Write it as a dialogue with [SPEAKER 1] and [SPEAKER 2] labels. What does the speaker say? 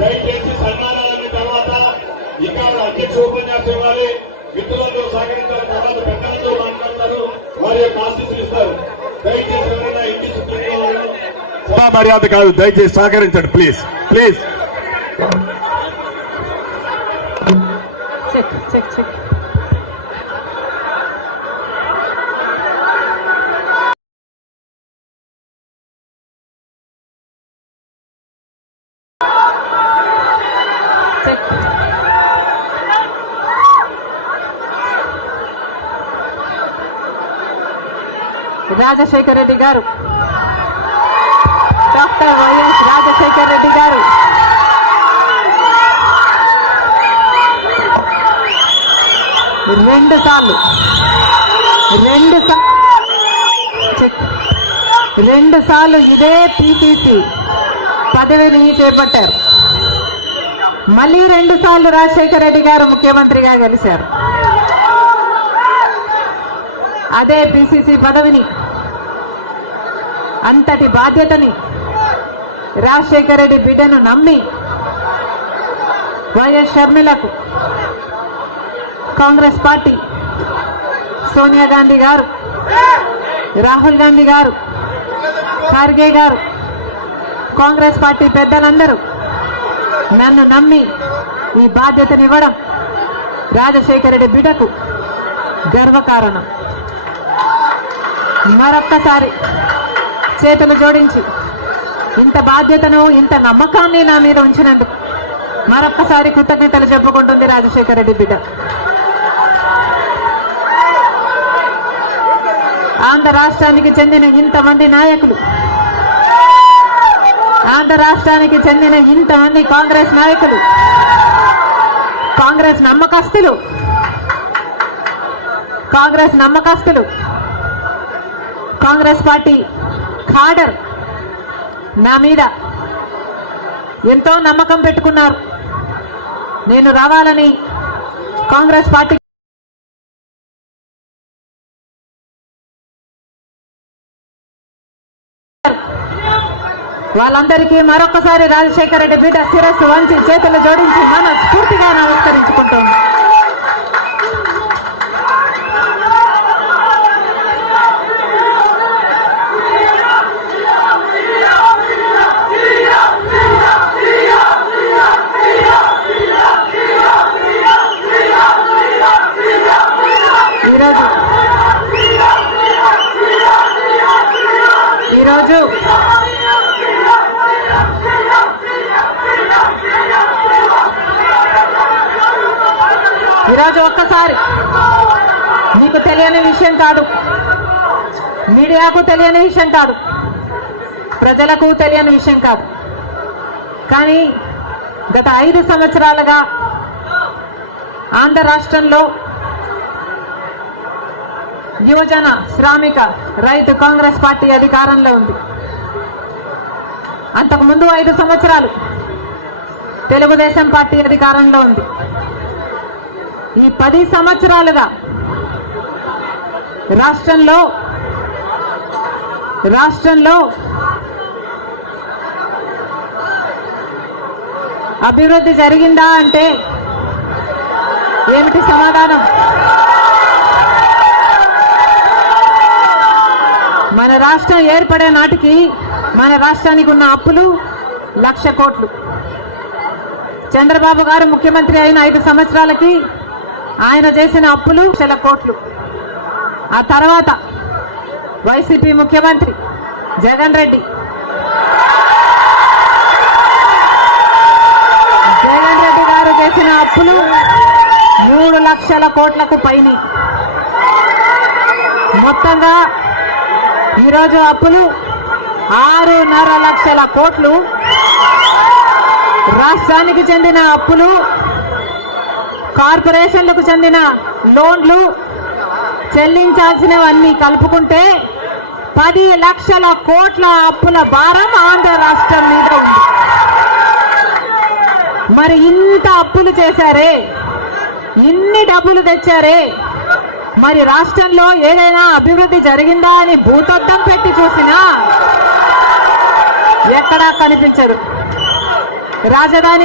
[SPEAKER 1] దయచేసి సన్మానాలన్న తర్వాత ఇక అధ్యక్ష ఉపన్యాసం ఇవ్వాలి మిత్రులతో సహకరించిన తర్వాత పెద్దలతో మాట్లాడతారు. వారి యొక్క ఆశీస్సులు ఇస్తారు. దయచేసి ఎవరైనా ఇంటి సభా మర్యాద కాదు. దయచేసి సహకరించండి please please
[SPEAKER 2] check check check Rajasekhara Reddy గారు. డాక్టర్ వైఎస్ రాజశేఖర రెడ్డి గారు. రెండు సార్లు. రెండు రెండు సార్లు ఇదే పిసిసి పదవిని చేపట్టారు. మళ్ళీ రెండు సార్లు రాజశేఖర రెడ్డి గారు ముఖ్యమంత్రిగా గెలిచారు. అదే పిసిసి పదవిని అంతటి బాధ్యతని రాజశేఖర రెడ్డి బిడ్డను నమ్మి వైఎస్ షర్మిలకు కాంగ్రెస్ పార్టీ సోనియా గాంధీ గారు రాహుల్ గాంధీ గారు ఖార్గే గారు కాంగ్రెస్ పార్టీ పెద్దలందరూ నన్ను నమ్మి ఈ బాధ్యతనివ్వడం రాజశేఖర రెడ్డి బిడ్డకు గర్వకారణం. మరొక్కసారి చేతులు జోడించి ఇంత బాధ్యతను ఇంత నమ్మకాన్ని నా మీద ఉంచినందుకు మరొక్కసారి కృతజ్ఞతలు చెప్పుకుంటుంది రాజశేఖర రెడ్డి బిడ్డ. ఆంధ్ర రాష్ట్రానికి చెందిన ఇంతమంది నాయకులు ఆంధ్ర రాష్ట్రానికి చెందిన ఇంతమంది కాంగ్రెస్ నాయకులు. కాంగ్రెస్ నమ్మకస్తులు. కాంగ్రెస్ నమ్మకస్తులు. కాంగ్రెస్ పార్టీ ఖాడర్ నా మీద ఎంతో నమ్మకం పెట్టుకున్నారు. నేను రావాలని కాంగ్రెస్ పార్టీ వాళ్ళందరికీ మరొకసారి రాజశేఖర రెడ్డి బిడ్డ శిరస్సు వంచి చేతులు జోడించి మన స్ఫూర్తిగా నమస్కరించుకుంటుంది ఈరోజు ఈరోజు ఒక్కసారి. మీకు తెలియని విషయం కాదు. మీడియాకు తెలియని విషయం కాదు. ప్రజలకు తెలియని విషయం కాదు. కానీ గత ఐదు సంవత్సరాలుగా ఆంధ్ర రాష్ట్రంలో యువజన శ్రామిక రైతు కాంగ్రెస్ పార్టీ అధికారంలో ఉంది. అంతకుముందు ఐదు సంవత్సరాలు తెలుగుదేశం పార్టీ అధికారంలో ఉంది. ఈ పది సంవత్సరాలుగా రాష్ట్రంలో రాష్ట్రంలో అభివృద్ధి జరిగిందా అంటే ఏమిటి సమాధానం? మన రాష్ట్రం ఏర్పడే నాటికి మన రాష్ట్రానికి ఉన్న అప్పులు లక్ష కోట్లు. చంద్రబాబు గారు ముఖ్యమంత్రి అయిన ఐదు సంవత్సరాలకి ఆయన చేసిన అప్పులు లక్షల కోట్లు. ఆ తర్వాత వైసీపీ ముఖ్యమంత్రి జగన్ రెడ్డి. జగన్ రెడ్డి గారు చేసిన అప్పులు మూడు లక్షల కోట్లకు పైని. మొత్తంగా ఈరోజు అప్పులు ఆరున్నర లక్షల కోట్లు. రాష్ట్రానికి చెందిన అప్పులు కార్పొరేషన్లకు చెందిన లోన్లు చెల్లించాల్సినవన్నీ కలుపుకుంటే పది లక్షల కోట్ల అప్పుల భారం ఆంధ్ర రాష్ట్రం మీద ఉంది. మరి ఇంత అప్పులు చేశారే? ఇన్ని డబ్బులు తెచ్చారే? మరి రాష్ట్రంలో ఏదైనా అభివృద్ధి జరిగిందా అని భూతద్దం పెట్టి చూసినా ఎక్కడా కనిపించదు. రాజధాని